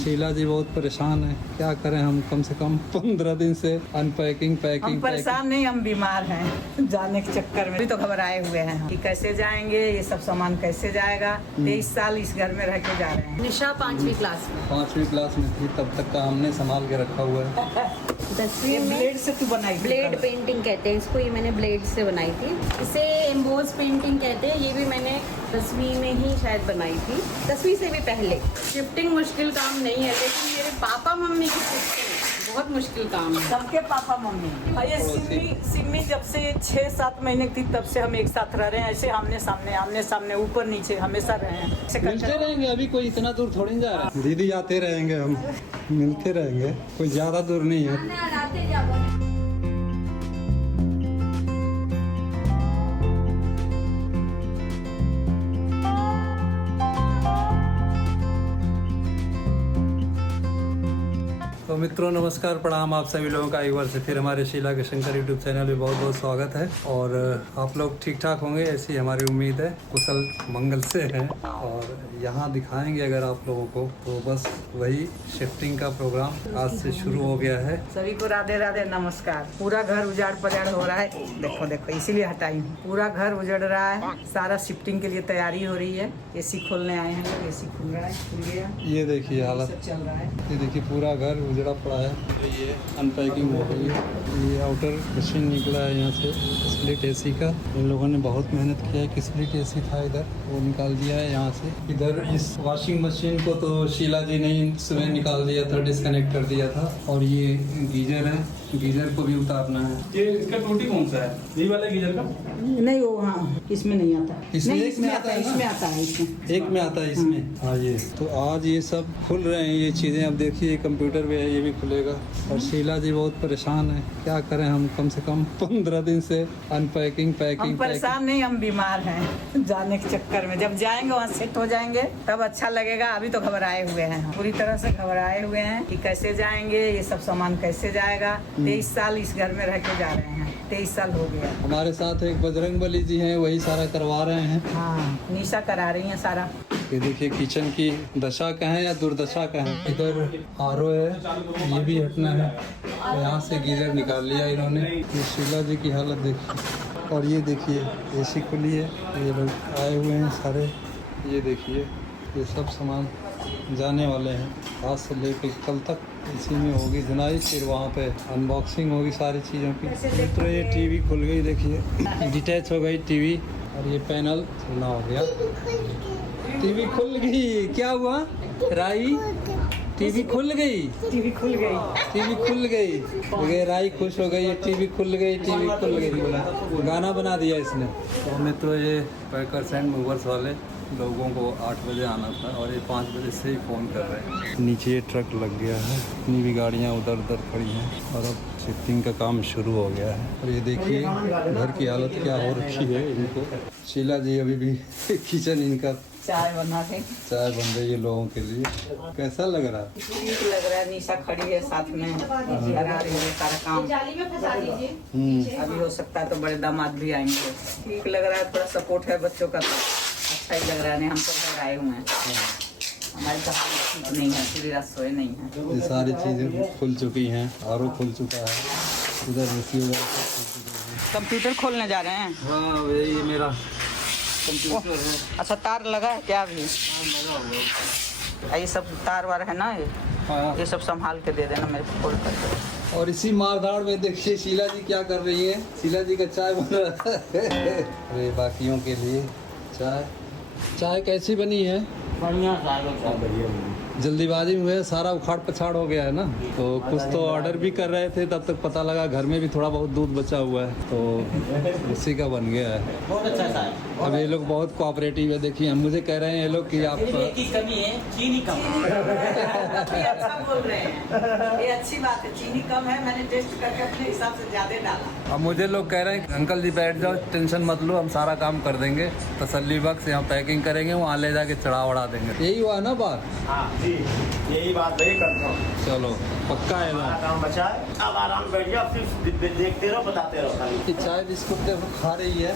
शीला जी बहुत परेशान है, क्या करें हम। कम से कम 15 दिन से अनपैकिंग पैकिंग। हम परेशान नहीं, हम बीमार हैं जाने के चक्कर में। अभी तो घबराए हुए हैं कि कैसे जाएंगे, ये सब सामान कैसे जाएगा। 23 साल इस घर में रह के जा रहे हैं। निशा 5वीं क्लास में 5वीं क्लास में थी तब तक का हमने संभाल के रखा हुआ है। 10वीं में ब्लेड से तू बनाई थी? ब्लेड पेंटिंग कहते हैं इसको, ये मैंने ब्लेड से बनाई थी। इसे एम्बोज पेंटिंग कहते हैं। ये भी मैंने 10वीं में ही शायद बनाई थी, 10वीं से भी पहले। शिफ्टिंग मुश्किल काम नहीं है, लेकिन मेरे पापा मम्मी की शिफ्टिंग बहुत मुश्किल काम है। सबके पापा मम्मी। ये सिमी जब से 6-7 महीने की थी तब से हम एक साथ रह रहे हैं। ऐसे आमने सामने ऊपर नीचे हमेशा रहे हैं। मिलते रहेंगे, अभी कोई इतना दूर थोड़ी जा रहा है। दीदी आते रहेंगे, हम मिलते रहेंगे, कोई ज्यादा दूर नहीं है। तो मित्रों नमस्कार, प्रणाम आप सभी लोगों का एक बार से फिर हमारे शीला के शंकर यूट्यूब चैनल में बहुत बहुत स्वागत है। और आप लोग ठीक ठाक होंगे ऐसी हमारी उम्मीद है, कुशल मंगल से हैं। और यहाँ दिखाएंगे अगर आप लोगों को, तो बस वही शिफ्टिंग का प्रोग्राम आज से शुरू हो गया है। सभी को राधे राधे नमस्कार। पूरा घर उजाड़ पजाड़ हो रहा है, देखो इसीलिए हटाई हूँ। पूरा घर उजड़ रहा है, सारा शिफ्टिंग के लिए तैयारी हो रही है। एसी खोलने आए हैं लोग, एसी खुल रहा है, खुल गया। ये देखिए हालत चल रहा है, ये देखिए पूरा घर उजड़ा पड़ा है। ये अनपैकिंग हो गई है। ये आउटर मशीन निकला है यहाँ से, स्प्लिट एसी का। इन लोगों ने बहुत मेहनत किया है कि स्प्लिट एसी था इधर, वो निकाल दिया है यहाँ से। इधर इस वॉशिंग मशीन को तो शीला जी ने सुबह निकाल दिया था, डिस्कनेक्ट कर दिया था। और ये गीजर है, गीजर को भी उतारना है। ये इसका टोटी कौन सा है? यही वाला गीजर का? नहीं वो हाँ इसमें नहीं आता। इसमें नहीं, एक में आता है, इसमें आता है, इसमें एक में आता है इसमें। हाँ ये तो आज ये सब खुल रहे हैं ये चीज़ें। अब देखिए कंप्यूटर भी है, ये भी खुलेगा। और शीला जी बहुत परेशान है, क्या करें हम। कम से कम 15 दिन से अनपैकिंग पैकिंग। हम परेशान नहीं, हम बीमार हैं जाने के चक्कर में। जब जाएंगे वहाँ सेट हो जाएंगे तब अच्छा लगेगा। अभी तो घबराए हुए हैं, पूरी तरह से घबराए हुए हैं कि कैसे जाएंगे, ये सब सामान कैसे जाएगा। 23 साल इस घर में रह के जा रहे हैं, 23 साल हो गया। हमारे साथ एक बजरंग बली जी हैं, वही सारा करवा रहे हैं। हाँ निशा करा रही है सारा। ये देखिए किचन की दशा कहें या दुर्दशा कहें। इधर आरओ है, ये भी हटना है। यहाँ से गीजर निकाल लिया इन्होंने। ये शीला जी की हालत देखिए। और ये देखिए एसी खुली है, ये लोग आए हुए हैं सारे। ये देखिए ये सब सामान जाने वाले हैं। आज से लेकर कल तक इसी में होगी धुनाई, फिर वहाँ पे अनबॉक्सिंग होगी सारी चीज़ों की। तो ये टीवी खुल गई, देखिए डिटैच हो गई टीवी। और ये पैनल खुलना हो गया, टीवी खुल गई। क्या हुआ राई? टीवी खुल गई, टीवी खुल गई, टीवी खुल गई। राई खुश हो गई, टीवी खुल गई, टीवी खुल गई। गाना बना दिया इसने। तो मित्रों ये पैकर्स एंड मूवर्स वाले लोगों को 8 बजे आना था और ये 5 बजे से ही फ़ोन कर रहे हैं। नीचे ये ट्रक लग गया है, इतनी भी गाड़ियाँ उधर उधर खड़ी हैं और अब शिफ्टिंग का काम शुरू हो गया है। और ये देखिए घर की हालत क्या हो रखी है इनको। शीला जी अभी भी किचन इनका चाय बना के, चाय बन रही है लोगों के लिए। कैसा लग रहा है? ठीक लग रहा है। निशा खड़ी है साथ में, करा रही है सारा काम। अभी हो सकता है तो बड़े दामाद भी आएंगे। ठीक लग रहा है, थोड़ा सपोर्ट है बच्चों का, तो अच्छा ही लग रहा है। हम तो घर आए हुए हैं, हमारी तो हालत ठीक नहीं है, पूरी रात सोए नहीं है। ये सारी चीज़ें खुल चुकी हैं, आरओ खुल चुका है, उधर एसी वगैरह सब खुल चुके हैं। कंप्यूटर खोलने जा रहे हैं? हाँ वही मेरा कंप्यूटर है। अच्छा तार लगा है क्या अभी? ये सब तार वार है ना, हाँ। ये सब संभाल के दे देना मेरे को, खोल करके। और इसी मारधाड़ में देखिए शीला जी क्या कर रही है। शीला जी का चाय बन रहा है। अरे बाकियों के लिए चाय कैसी बनी है? बढ़िया बढ़िया। जल्दीबाजी में हुए, सारा उखाड़ पछाड़ हो गया है ना। तो कुछ तो ऑर्डर भी कर रहे थे, तब तक पता लगा घर में भी थोड़ा बहुत दूध बचा हुआ है, तो उसी का बन गया है। बहुत अच्छा है। अब ये लोग बहुत कोऑपरेटिव है। देखिए मुझे कह रहे हैं ये लोग कि आप कमी है, चीनी कम ये अच्छा बोल रहे हैं, ये अच्छी बात है। चीनी कम है, मैंने टेस्ट करके अपने हिसाब से ज्यादा डाला। अब मुझे लोग कह रहे हैं अंकल जी बैठ जाओ, टेंशन मत लो, हम सारा काम कर देंगे तसल्ली बख्श। यहाँ पैकिंग करेंगे, वहाँ ले जाके चढ़ा उड़ा देंगे। यही हुआ ना बात? हाँ जी, यही बात वही करता हूँ। चलो पक्का है ना? काम बचा है, अब आराम बैठ जाओ, फिर देखते रहो, बताते रहो खाली। कि चाय बिस्कुट देखो खा रही है,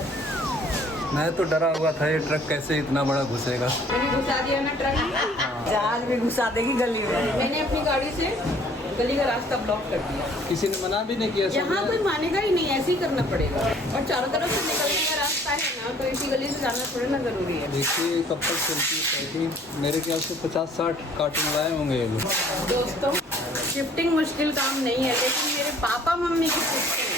मैं तो डरा हुआ था ये ट्रक कैसे इतना बड़ा घुसेगा। मैंने घुसा दिया ना ट्रक में। जहाज भी घुसा देगी गली में। मैंने अपनी गाड़ी से गली का रास्ता ब्लॉक कर दिया। किसी ने मना भी नहीं किया। यहाँ कोई मानेगा ही नहीं, ऐसे ही करना पड़ेगा। और चारों तरफ से निकलने का रास्ता है ना, तो इसी गली से जाना थोड़ा ना जरूरी है। देखिए कब तक चलती है। मेरे ख्याल से 50-60 कार्टून लाए होंगे ये लोग। दोस्तों, शिफ्टिंग मुश्किल काम नहीं है, लेकिन मेरे पापा मम्मी की शिफ्टिंग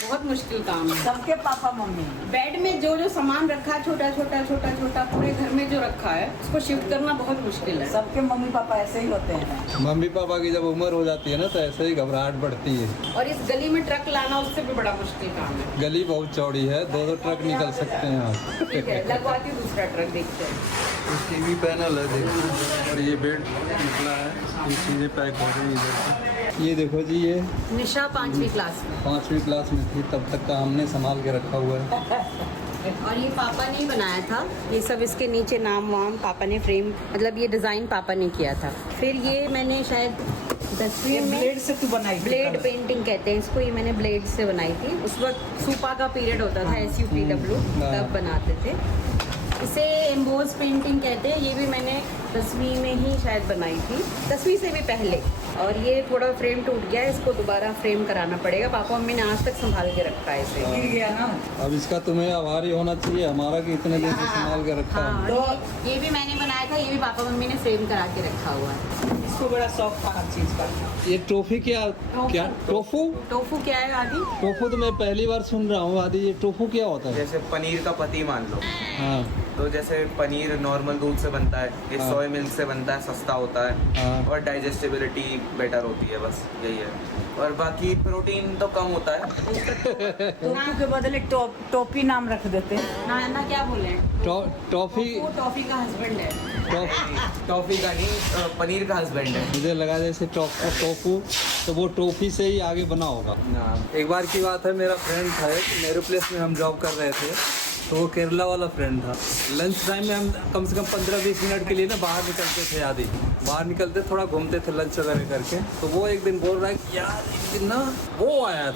बहुत मुश्किल काम है। सबके पापा मम्मी बेड में जो जो सामान रखा है, छोटा छोटा पूरे घर में जो रखा है, उसको शिफ्ट करना बहुत मुश्किल है। सबके मम्मी पापा ऐसे ही होते हैं। मम्मी पापा की जब उम्र हो जाती है ना तो ऐसे ही घबराहट बढ़ती है। और इस गली में ट्रक लाना उससे भी बड़ा मुश्किल काम है। गली बहुत चौड़ी है, 2-2 ट्रक निकल सकते हैं यहाँ। ठीक है, लगवाती हूँ दूसरा ट्रक, देखते हैं। टीवी पैनल है देखिए, और ये बेड निकला है, ये चीज़ें पैक हो रही है इधर से। ये देखो जी, ये निशा 5वीं क्लास में। 5वीं क्लास में थी तब तक का हमने संभाल के रखा हुआ है। और ये पापा ने ही बनाया था, ये सब इसके नीचे नाम वाम पापा ने फ्रेम, मतलब ये डिज़ाइन पापा ने किया था। फिर ये मैंने शायद 10वीं में ब्लेड से तू बनाई थी ब्लेड कलर। पेंटिंग कहते हैं इसको, ये मैंने ब्लेड से बनाई थी। उस वक्त सूपा का पीरियड होता था, SUPW, तब बनाते थे। इसे एम्बोज पेंटिंग कहते हैं। ये भी मैंने 10वीं में ही शायद बनाई थी, 10वीं से भी पहले। और ये थोड़ा फ्रेम टूट गया है, इसको दोबारा फ्रेम कराना पड़ेगा। पापा मम्मी ने आज तक संभाल के रखा है इसे। गिर गया ना। अब इसका तुम्हें आभारी होना चाहिए हमारा कि इतने दिन से संभाल के रखा है। हाँ, और ये भी मैंने बनाया था, ये भी पापा मम्मी ने फ्रेम करा के रखा हुआ है। इसको बड़ा शौक था हर चीज का। ये टोफी क्या टोफू टोफू क्या है आदि? टोफू तो मैं पहली बार सुन रहा हूँ आदि। ये टोफू क्या होता है? जैसे पनीर का पति मान लो, हाँ तो जैसे पनीर नॉर्मल दूध से बनता है, ये हाँ। सोया मिल्क से बनता है, सस्ता होता है हाँ। और डाइजेस्टिबिलिटी बेटर होती है, बस यही है। और बाकी प्रोटीन तो कम होता है। टोपी के बदले टोपी नाम रख देते हैं। ना क्या बोले? टॉफी वो टॉफी का हस्बैंड है। टॉफी का नहीं, पनीर का हस्बैंड है। मुझे लगा जैसे टोफू तो वो टोफी से ही आगे बना होगा। एक बार की बात है, मेरा फ्रेंड था एक, मेरे प्लेस में हम जॉब कर रहे थे, तो वो केरला वाला फ्रेंड था। लंच टाइम में हम कम से कम 15-20 मिनट के लिए ना बाहर निकलते थे। आदि बाहर निकलते थोड़ा घूमते थे लंच वगैरह करके। तो वो एक दिन बोल रहा है कि यार एक दिन ना वो आया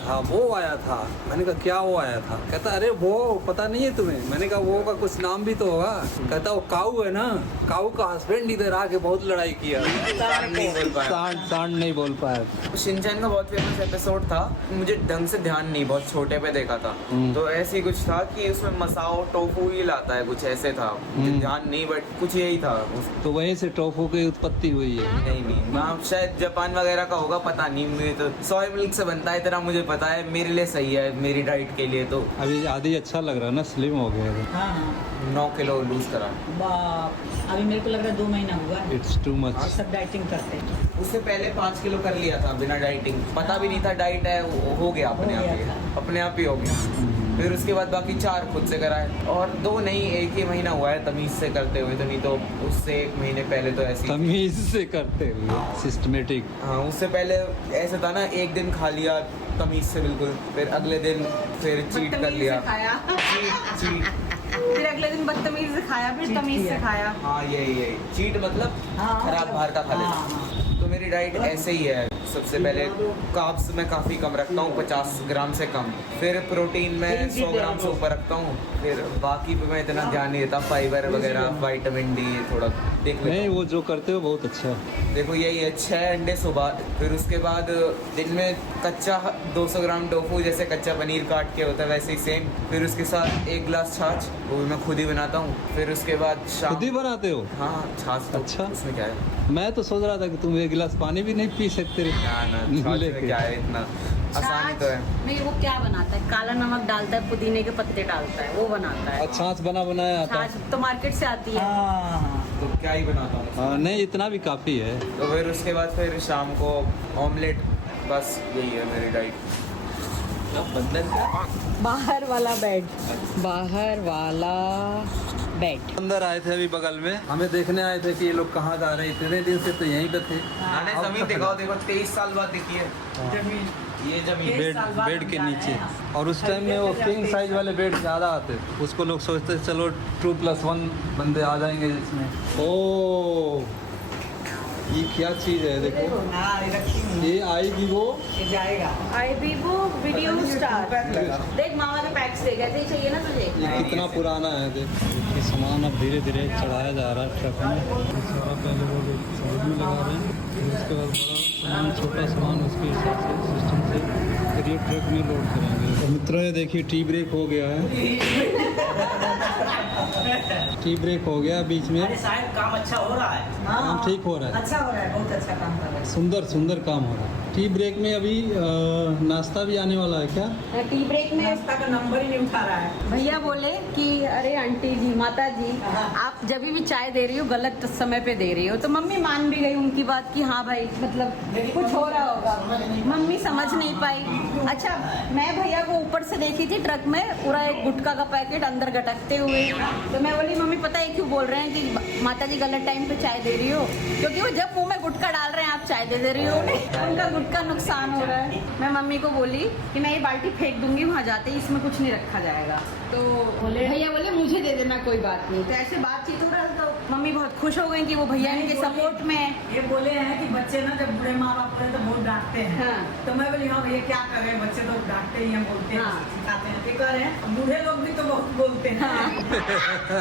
था। मैंने कहा क्या वो आया था? कहता अरे वो पता नहीं है तुम्हें? मैंने कहा वो का कुछ नाम भी तो होगा। कहता वो काऊ है ना, काऊ का हस्बैंड इधर आके बहुत लड़ाई किया। सांड नहीं बोल पाया। शिनचैन का बहुत फेमस एपिसोड था, मुझे ढंग से ध्यान नहीं, बहुत छोटे पे देखा था। तो ऐसे ही कुछ था कि उसमें मसाओ टोफू ही लाता है, कुछ ऐसे था, मुझे ध्यान नहीं, बट कुछ यही था। तो वहीं से टोफू की उत्पत्ति हुई है। नहीं वहाँ शायद जापान वगैरह का होगा, पता नहीं। मुझे तो सोया मिल्क से बनता है, इतना मुझे पता है, मेरे लिए सही है, मेरी डाइट के लिए। तो अभी आदि अच्छा लग रहा है ना, स्लिम हो गया है। हाँ 9 किलो लूज करा। बाप, अभी मेरे को लग रहा है 2 महीना हुआ। It's too much. और सब डाइटिंग करते हैं। उससे पहले 5 किलो कर लिया था बिना डाइटिंग, पता भी नहीं था डाइट है, हो गया अपने आप ही हो गया। फिर उसके बाद बाकी 4 खुद से कराए, और 2 नहीं, 1 ही महीना हुआ है तमीज से करते हुए। तो नहीं तो उससे 1 महीने पहले तो ऐसे तमीज से करते हुए सिस्टमेटिक। हाँ, उससे पहले ऐसा था ना, एक दिन खा लिया तमीज से बिल्कुल, फिर अगले दिन फिर चीट कर लिया। चीट फिर अगले दिन बदतमीज से खाया, फिर तमीज से खाया। हाँ यही चीट मतलब खराब बाहर का खा लेना। तो मेरी डाइट ऐसे ही है। सबसे पहले कार्ब्स मैं काफ़ी कम रखता हूँ, 50 ग्राम से कम। फिर प्रोटीन में 100 ग्राम से ऊपर रखता हूँ। फिर बाकी पे मैं इतना ध्यान नहीं देता, फाइबर वगैरह, विटामिन डी थोड़ा देख लेता नहीं, हूँ। वो जो करते हो बहुत अच्छा। देखो यही है, 6 अंडे सुबह, फिर उसके बाद दिन में कच्चा 200 ग्राम टोफू, जैसे कच्चा पनीर काट के होता है वैसे ही सेम। फिर उसके साथ 1 गिलास छाछ, वो भी मैं खुद ही बनाता हूँ। फिर उसके बाद शाम, खुद ही बनाते हो? हाँ छाछ तो अच्छा। उसमें क्या है, मैं तो सोच रहा था कि तुम 1 गिलास पानी भी नहीं पी सकते। ना छाछ में क्या है, इतना आसानी तो है। नहीं, वो क्या बनाता है, काला नमक डालता है, पुदीने के पत्ते डालता है, वो बनाता है। और छाछ बनाया आता है। छाछ तो मार्केट से आती है। तो क्या ही बनाता हूँ। हाँ, नहीं इतना भी काफ़ी है। तो फिर उसके बाद फिर शाम को ऑमलेट, बस यही है मेरी डाइट। बाहर वाला बेड, बाहर वाला बेड। अंदर आए थे अभी बगल में, हमें देखने आए थे कि ये लोग कहाँ जा रहे हैं। इतने दिन से तो यहीं पे थे। मैंने अब जमीन दिखाओ, देखो 23 साल बाद देखी है जमीन ये जमीन। बेड के नीचे। और उस टाइम में वो किंग साइज वाले बेड ज़्यादा आते, उसको लोग सोचते चलो 2+1 बंदे आ जाएंगे जिसमें। ओ ये क्या चीज़ है देखो, हाँ ये रखी हूँ, ये आएगी वो ये जाएगा। आई वीवो वीडियो स्टार। देख मामा के पैक्स दे गए थे, चाहिए ना तुझे? ये कितना पुराना है देख। ये सामान अब धीरे धीरे चढ़ाया जा रहा है ट्रक में। ये सारा पहले वो लोग साइड में लगा रहे हैं, फिर उसके बाद बड़ा सामान छोटा सामान उसके हिसाब से सिस्टम से फिर ये ट्रक में लोड करेंगे। तो मित्रों ये देखिए टी ब्रेक हो गया है, टी ब्रेक हो गया बीच में। अरे साहब काम अच्छा हो रहा है। काम ठीक हो रहा है, अच्छा हो रहा है, बहुत अच्छा काम कर रहा है। सुंदर सुंदर काम हो रहा है। टी ब्रेक में अभी नाश्ता भी आने वाला है क्या? टी ब्रेक में नाश्ता का नंबर ही नहीं उठा रहा है। भैया बोले कि अरे आंटी जी, माता जी, आप जब भी चाय दे रही हो गलत समय पे दे रही हो। तो मम्मी मान भी गई उनकी बात कि हाँ भाई मतलब कुछ हो रहा होगा। मम्मी समझ नहीं पाई। अच्छा, मैं भैया को ऊपर से देखी थी ट्रक में पूरा एक गुटखा का पैकेट अंदर गटकते हुए। तो मैं बोली मम्मी पता है क्यों बोल रहे हैं कि माता जी गलत टाइम पे चाय दे रही हो? क्योंकि वो जब मुंह में गुटखा डाल रहे हैं आप चाय दे रही हो उन्हें, उनका गुटखा नुकसान हो रहा है। मैं मम्मी को बोली कि मैं ये बाल्टी फेंक दूंगी वहाँ जाते ही, इसमें कुछ नहीं रखा जाएगा। तो भैया बोले मुझे दे देना, कोई बात नहीं। तो ऐसे बातचीत हो रहा था, तो मम्मी बहुत खुश हो गई कि वो भैया इनके सपोर्ट में है। ये बोले हैं कि बच्चे ना जब बूढ़े माँ बाप होते हैं तो बहुत डांटते हैं। हाँ। तो मैं बोली हाँ भैया क्या करें, बच्चे तो डांटते ही हैं, बोलते हैं, हाँ। सिखाते हैं। ये कह रहे हैं बूढ़े लोग भी तो बहुत बोलते हैं। हाँ।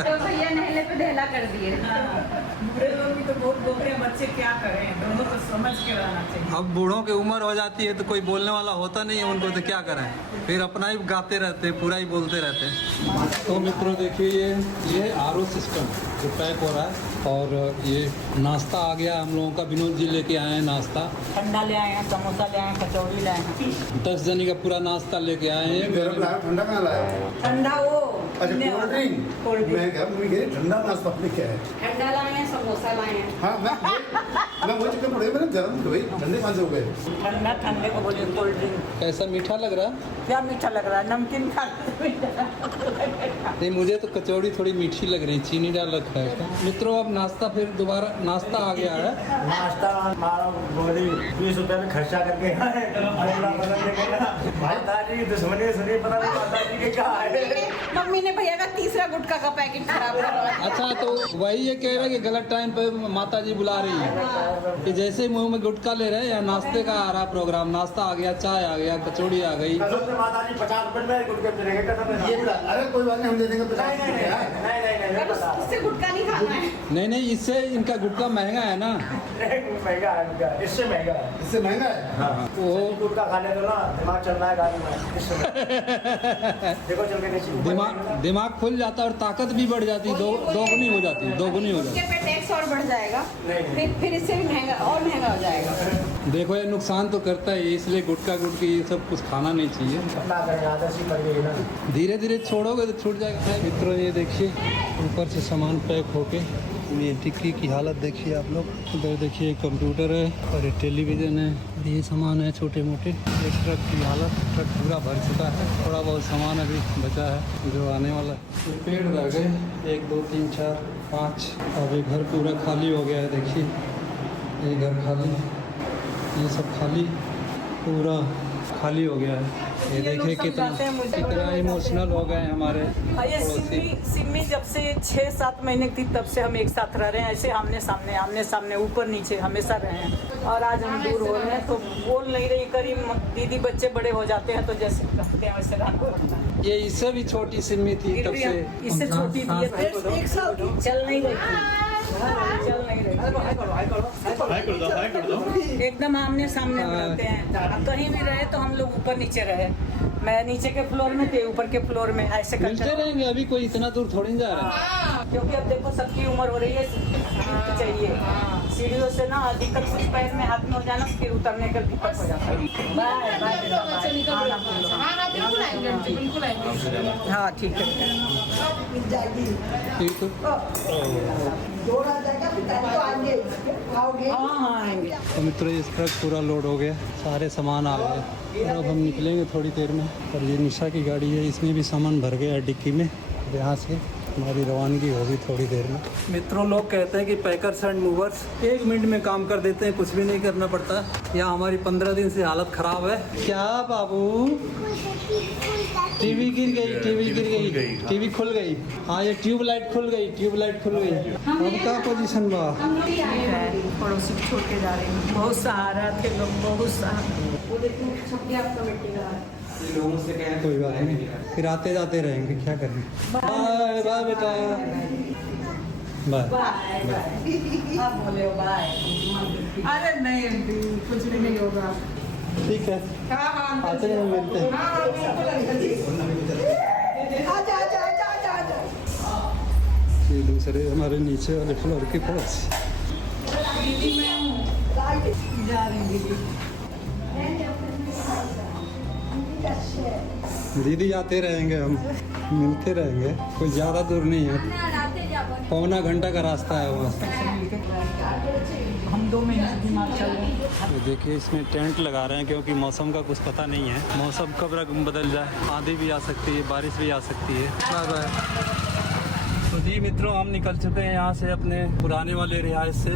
तो भैया नहले पे ढेला कर दिए। हाँ, बूढ़े लोग भी तो बहुत बोलते हैं, बच्चे क्या करें, दोनों को समझ के रहना चाहिए। अब बूढ़ों की उम्र हो जाती है तो कोई बोलने वाला होता नहीं है उनको, तो क्या करें, फिर अपना ही गाते रहते हैं, पूरा ही बोलते रहते हैं। तो मित्रों देखिए ये आरओ सिस्टम जो पैक हो रहा है, और ये नाश्ता आ गया हम लोगों का। विनोद जी लेके आए हैं नाश्ता, ठंडा ले आए हैं, समोसा ले आए हैं, कचौड़ी लाए हैं। 10 जनी का पूरा नाश्ता लेके आए हैं। गरम लाया, ठंडा कहाँ लाया? ठंडा वो अच्छा पीने कोल्ड वाला। ड्रिंक। Cold drink. मैं क्या मुझे कह ठंडा नाश्ता अपने क्या है? ठंडा लाए हैं, समोसा लाए हैं। हाँ मैं वही चक्कर पड़े, मैंने गर्म तो भाई ठंडे कहाँ से हो गए? ठंडा ठंडे को बोलिए कोल्ड ड्रिंक। कैसा मीठा लग रहा है? क्या मीठा लग रहा है, नमकीन खा नहीं मुझे तो कचौड़ी थोड़ी मीठी लग रही, चीनी डाल रखा है क्या? मित्रों अब नाश्ता फिर दोबारा नाश्ता आ गया है। नाश्ता हमारा बोली 20 रुपए में खर्चा करके माता जी दुश्मनी सुनी, पता नहीं माता जी के क्या है। मम्मी ने भैया का तीसरा गुटखा का पैकेट खराब करवा दिया। अच्छा तो वही ये कह रहे हैं कि गलत टाइम पे माता जी बुला रही है कि जैसे मुंह में गुटखा ले रहे हैं, या नाश्ते का आ रहा प्रोग्राम, नाश्ता आ गया, चाय आ गया, कचौड़ी आ गई। माता जी 50 रुपए में गुटके देंगे, अरे कोई बात नहीं, हम दे देंगे 50 रुपए। पर उससे गुटखा नहीं खाना है। नहीं इससे इनका गुटखा महंगा है ना। महंगा है उनका, इससे महंगा है। इससे महंगा है। वो गुटखा खाने को ना दिमाग चल रहा है गाड़ी में, इससे देखो चल के देखिए। दिमाग खुल जाता है और ताकत भी बढ़ जाती, दोगुनी हो जाती, दोगुनी हो जाती। उसके पे टैक्स और बढ़ जाएगा, फिर इससे भी महंगा और महंगा हो जाएगा। देखो ये नुकसान तो करता है, इसलिए गुटखा गुटकी ये सब कुछ खाना नहीं चाहिए। ना करें, आदत सी पड़ गई ना। धीरे धीरे छोड़ोगे तो छूट जाएगा। मित्रों ये देखिए ऊपर से सामान पैक होके, ये टिक्की की हालत देखिए आप लोग। इधर देखिए कंप्यूटर है और ये टेलीविज़न है, और ये सामान है छोटे मोटे। एक ट्रक की हालत, ट्रक पूरा भर चुका है, थोड़ा बहुत सामान अभी बचा है जो आने वाला है। तो पेड़ रह गए 1 2 3 4 5। अब ये घर पूरा खाली हो गया है, देखिए ये घर खाली, ये सब खाली, पूरा खाली हो गया है। ये देखिए कितना इमोशनल हो गए हैं हमारे ये पड़ोसी। सिमी जब से 6-7 महीने की थी तब से हम एक साथ रह रहे हैं, ऐसे आमने सामने ऊपर नीचे हमेशा रहे हैं। और आज हम दूर हो रहे हैं तो बोल नहीं रही, करीब दीदी बच्चे बड़े हो जाते हैं तो जैसे कहते हैं वैसे रहना पड़ता है। ये इससे भी छोटी सिमी थी तब से, इससे छोटी भी है, 1 साल की, चल नहीं रही थी, चल नहीं रही थी। एकदम आमने सामने रहते हैं, कहीं भी रहे तो हम लोग ऊपर नीचे रहे। मैं नीचे के फ्लोर में थे, ऊपर के फ्लोर में, ऐसे मिलते रहेंगे। अभी कोई इतना दूर थोड़ी जा रहा है। क्योंकि अब देखो सबकी उम्र हो रही है, लिफ्ट चाहिए। सीढ़ियों से ना दिक्कत, कुछ पैर में हाथ में हो जाना, फिर उतरने का दिक्कत हो जाता है। बाय हाँ ठीक है। ठीक तो हाँ आएंगे। तो मित्रों ये ट्रक पूरा लोड हो गया, सारे सामान आ गए और अब हम निकलेंगे थोड़ी देर में। और ये निशा की गाड़ी है, इसमें भी सामान भर गया है डिक्की में। यहाँ से हमारी रवानगी होगी थोड़ी देर में। मित्रों, लोग कहते हैं कि पैकर्स एंड मूवर्स 1 मिनट में काम कर देते हैं, कुछ भी नहीं करना पड़ता। यहाँ हमारी 15 दिन से हालत ख़राब है। क्या बाबू? टीवी गिर गई, टीवी खुल गई। हाँ, ये ट्यूबलाइट खुल गई। अब क्या पोजीशन बा? पड़ोसी को छोड़ के जा रहे हैं। बहुत सहारा थे लोग, बहुत सहारा। लोगों से कह कोई बात नहीं, फिर आते जाते रहेंगे, क्या करेंगे। बाय बाय बेटा, बाय। आप बोले हो बाय? अरे नहीं आंटी, कुछ भी नहीं होगा। ठीक है, आते हैं, मिलते हैं। ये दूसरे हमारे नीचे वाले फ्लोर के पड़ोसी। जा रही दीदी। दीदी आते रहेंगे, हम मिलते रहेंगे। कोई ज़्यादा दूर नहीं है, पौना घंटा का रास्ता है वहाँ से। हम 2 महीने बीमार चल रहे हैं। तो देखिए, इसमें टेंट लगा रहे हैं क्योंकि मौसम का कुछ पता नहीं है। मौसम कब रंग बदल जाए, आंधी भी आ सकती है, बारिश भी आ सकती है। Bye bye. तो जी मित्रों, हम निकल चुके हैं यहाँ से अपने पुराने वाले रिहाइश से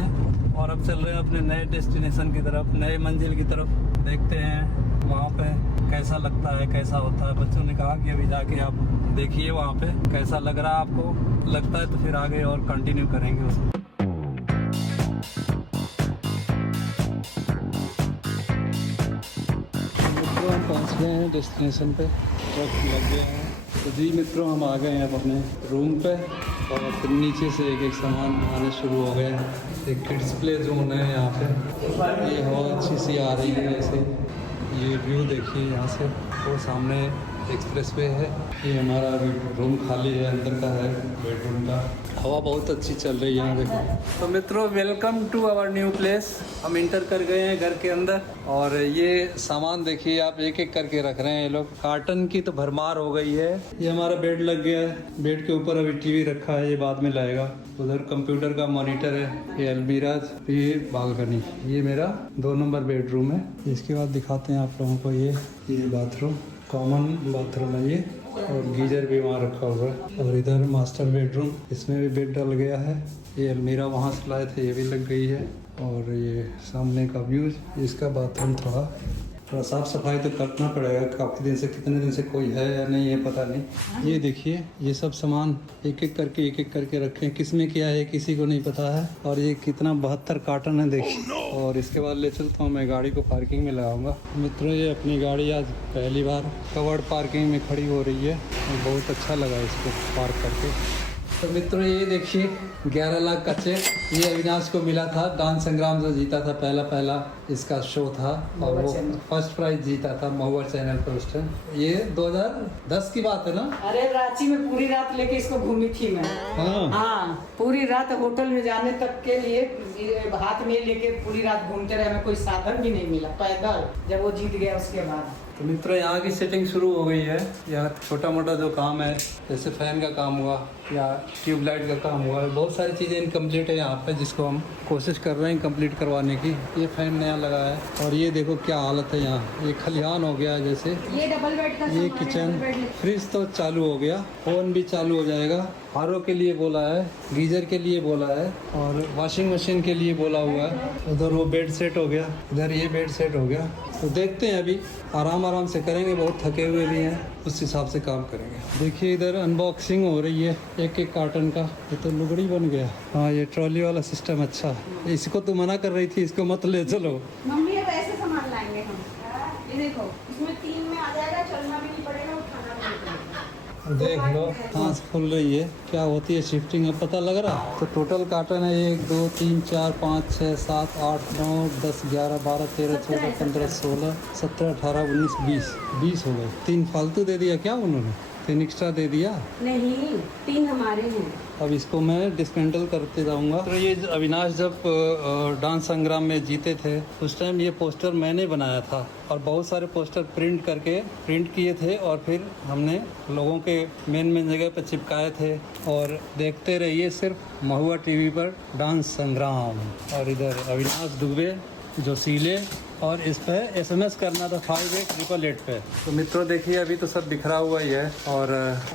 और अब चल रहे हैं अपने नए डेस्टिनेशन की तरफ, नए मंजिल की तरफ। देखते हैं वहाँ पे कैसा लगता है, कैसा होता है। बच्चों ने कहा कि अभी जाके आप देखिए वहाँ पे कैसा लग रहा है आपको। लगता है तो फिर आगे और कंटिन्यू करेंगे उसको। मित्रों, हम पहुँच गए हैं डेस्टिनेशन पे, ट्रक लग गए हैं। तो जी मित्रों, हम आ गए हैं अब अपने रूम पे और फिर नीचे से एक सामान आने शुरू हो गए हैं। एक किड्स प्ले जोन है यहाँ पे। ये हवा अच्छी सी आ रही है ऐसे। ये व्यू देखिए यहाँ से, वो सामने एक्सप्रेस वे है। ये हमारा अभी रूम खाली है, अंदर का है बेडरूम का। हवा बहुत अच्छी चल रही है यहाँ देखो। तो मित्रों, welcome to our new place. हम इंटर कर गए हैं घर के अंदर और ये सामान देखिए आप, एक एक करके रख रहे हैं ये लोग। कार्टन की तो भरमार हो गई है। ये हमारा बेड लग गया है, बेड के ऊपर अभी टीवी रखा है, ये बाद में लाएगा। उधर कंप्यूटर का मॉनिटर है, ये अलमीरा, ये बालकनी। ये मेरा 2 नंबर बेडरूम है। इसके बाद दिखाते हैं आप लोगों को ये बाथरूम, कॉमन बाथरूम है ये, और गीजर भी वहाँ रखा हुआ है। और इधर मास्टर बेडरूम, इसमें भी बेड डल गया है। ये अलमीरा वहाँ से लाए थे, ये भी लग गई है। और ये सामने का व्यूज, इसका बाथरूम थोड़ा साफ़ सफाई तो करना पड़ेगा। काफ़ी दिन से, कितने दिन से कोई है या नहीं है पता नहीं। ये देखिए, ये सब सामान एक एक करके रखे हैं। किस में क्या है किसी को नहीं पता है। और ये कितना 72 कार्टन है देखिए। और इसके बाद ले चलता हूँ मैं गाड़ी को, पार्किंग में लगाऊंगा। मित्रों, ये अपनी गाड़ी आज पहली बार कवर्ड पार्किंग में खड़ी हो रही है और बहुत अच्छा लगा इसको पार्क करके। तो मित्रों, ये देखिए 11 लाख का चेक, ये अविनाश को मिला था। डांस संग्राम जो जीता था, पहला इसका शो था और वो फर्स्ट प्राइज जीता था महुआ चैनल पर उस टाइम। ये 2010 की बात है ना? अरे रांची में पूरी रात लेके इसको घूमी थी मैं। हाँ, पूरी रात होटल में जाने तक के लिए हाथ में लेके पूरी रात घूमते रहे। हमें कोई साधन भी नहीं मिला, पैदल, जब वो जीत गया उसके बाद। तो मित्रों, यहाँ की सेटिंग शुरू हो गई है। यहाँ छोटा मोटा जो काम है, जैसे फैन का काम हुआ या ट्यूबलाइट का काम हुआ है, बहुत सारी चीज़ें इनकम्प्लीट है यहाँ पे, जिसको हम कोशिश कर रहे हैं कंप्लीट करवाने की। ये फैन नया लगा है और ये देखो क्या हालत है यहाँ। ये खलिहान हो गया है जैसे। ये डबल बेड का, ये किचन, फ्रिज तो चालू हो गया, ओवन भी चालू हो जाएगा। आरओ के लिए बोला है, गीजर के लिए बोला है और वॉशिंग मशीन के लिए बोला हुआ है। उधर वो बेड सेट हो गया, इधर ये बेड सेट हो गया। तो देखते हैं, अभी आराम से करेंगे, बहुत थके हुए भी हैं, उस हिसाब से काम करेंगे। देखिए इधर अनबॉक्सिंग हो रही है एक कार्टन का। ये तो लुगड़ी बन गया। हाँ, ये ट्रॉली वाला सिस्टम अच्छा है। इसको तो मना कर रही थी, इसको मत ले चलो। मम्मी अब ऐसे सामान लाएंगे हम। ये देखो, इसमें 3 में आ जाएगा, चलना भी नहीं पड़ेगा, उठाना भी नहीं पड़ेगा। देख लो, सांस फूल रही है, क्या होती है शिफ्टिंग, अब पता लग रहा। तो टोटल कार्टन है 1 2 3 4 5 6 7 8 9 10 11 12 13 14 15 16 17 18 19 20 हो गए। 3 फालतू दे दिया क्या उन्होंने? 3 एक्स्ट्रा दे दिया? नहीं, 3 हमारे हैं। अब इसको मैं डिस्मेंटल करते जाऊंगा। तो ये अविनाश जब डांस संग्राम में जीते थे, उस टाइम ये पोस्टर मैंने बनाया था और बहुत सारे पोस्टर प्रिंट किए थे और फिर हमने लोगों के मेन जगह पर चिपकाए थे। और देखते रहिए सिर्फ महुआ टीवी पर डांस संग्राम। और इधर अविनाश दुबे, जोशीले और इस पे SMS करना था 5888 पे। तो मित्रों देखिए अभी तो सब बिखरा हुआ ही है और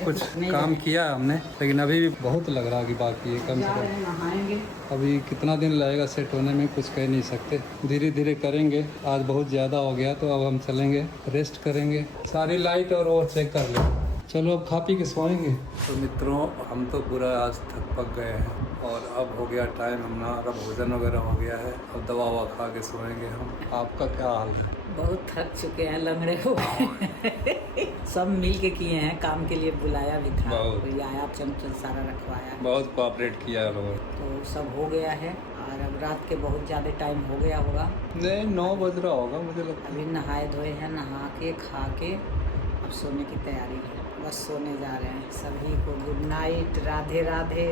कुछ काम किया हमने, लेकिन अभी भी बहुत लग रहा है कि बाकी है। कम से कम नहाएंगे। अभी कितना दिन लगेगा सेट होने में कुछ कह नहीं सकते, धीरे धीरे करेंगे। आज बहुत ज़्यादा हो गया तो अब हम चलेंगे, रेस्ट करेंगे, सारी लाइट और वो चेक कर लेंगे। चलो अब खा पी के सोएंगे। तो मित्रों हम तो पूरा आज थक पक गए हैं और अब हो गया टाइम, हमारा भोजन वगैरह हो गया है, अब दवा ववा खा के सोएंगे हम। आपका क्या हाल है? बहुत थक चुके हैं, लंगड़े हो गए। सब मिल के किए हैं, काम के लिए बुलाया भी था, बहुत। कोई आया, चमचल सारा रखवाया, बहुत कोऑपरेट किया लोगों। तो सब हो गया है। और अब रात के बहुत ज़्यादा टाइम हो गया होगा, नहीं 9 बज रहा होगा मुझे लगता है। अभी नहाए धोए हैं, नहा के खा के अब सोने की तैयारी है, बस सोने जा रहे हैं। सभी को गुड नाइट, राधे राधे।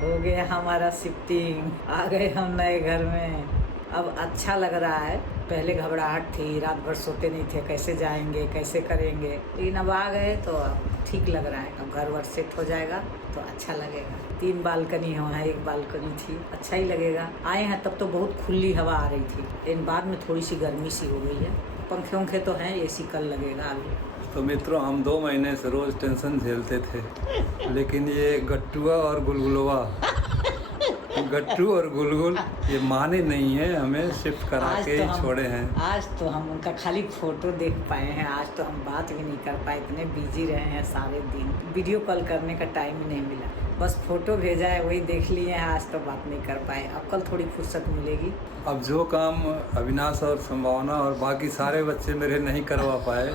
हो गया हमारा शिफ्टिंग, आ गए हम नए घर में। अब अच्छा लग रहा है, पहले घबराहट थी, रात भर सोते नहीं थे, कैसे जाएंगे कैसे करेंगे, लेकिन अब आ गए तो अब ठीक लग रहा है। अब घर वर सेट हो जाएगा तो अच्छा लगेगा। 3 बालकनी है, 1 बालकनी थी, अच्छा ही लगेगा। आए हैं तब तो बहुत खुली हवा आ रही थी, लेकिन बाद में थोड़ी सी गर्मी सी हो गई है। पंखे उंखे तो हैं, AC कल लगेगा अभी। तो मित्रों हम 2 महीने से रोज़ टेंशन झेलते थे, लेकिन ये गट्टुआ और गुलगुलवा, गट्टू और गुलगुल ये माने नहीं है, हमें शिफ्ट करा के ही छोड़े हैं। आज तो हम उनका खाली फोटो देख पाए हैं, आज तो हम बात भी नहीं कर पाए, इतने बिजी रहे हैं सारे दिन, वीडियो कॉल करने का टाइम नहीं मिला, बस फोटो भेजा है वही देख लिए हैं, आज तो बात नहीं कर पाए। अब कल थोड़ी फुर्सत मिलेगी। अब जो काम अविनाश और संभावना और बाकी सारे बच्चे मेरे नहीं करवा पाए,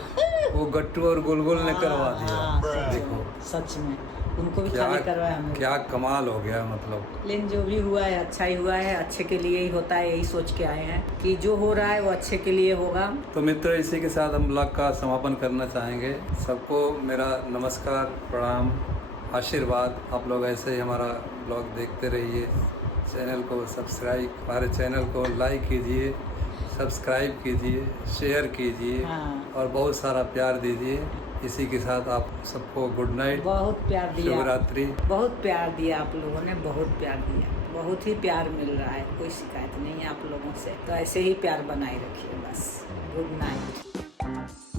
वो गट्टू और गुलगुल ने करवा दिया। देखो सच में उनको भी क्या खाली करवाया हमने। क्या कमाल हो गया मतलब। लेकिन जो भी हुआ है अच्छा ही हुआ है, अच्छे के लिए ही होता है, यही सोच के आए हैं कि जो हो रहा है वो अच्छे के लिए होगा। तो मित्रों इसी के साथ हम ब्लॉग का समापन करना चाहेंगे। सबको मेरा नमस्कार, प्रणाम, आशीर्वाद। आप लोग ऐसे ही हमारा ब्लॉग देखते रहिए, चैनल को सब्सक्राइब, हमारे चैनल को लाइक कीजिए, सब्सक्राइब कीजिए, शेयर कीजिए और बहुत सारा प्यार दीजिए। इसी के साथ आप सबको गुड नाइट, बहुत प्यार दिया, शुभ रात्रि। बहुत प्यार दिया आप लोगों ने, बहुत प्यार दिया, बहुत ही प्यार मिल रहा है, कोई शिकायत नहीं है आप लोगों से। तो ऐसे ही प्यार बनाए रखिए बस। Good night.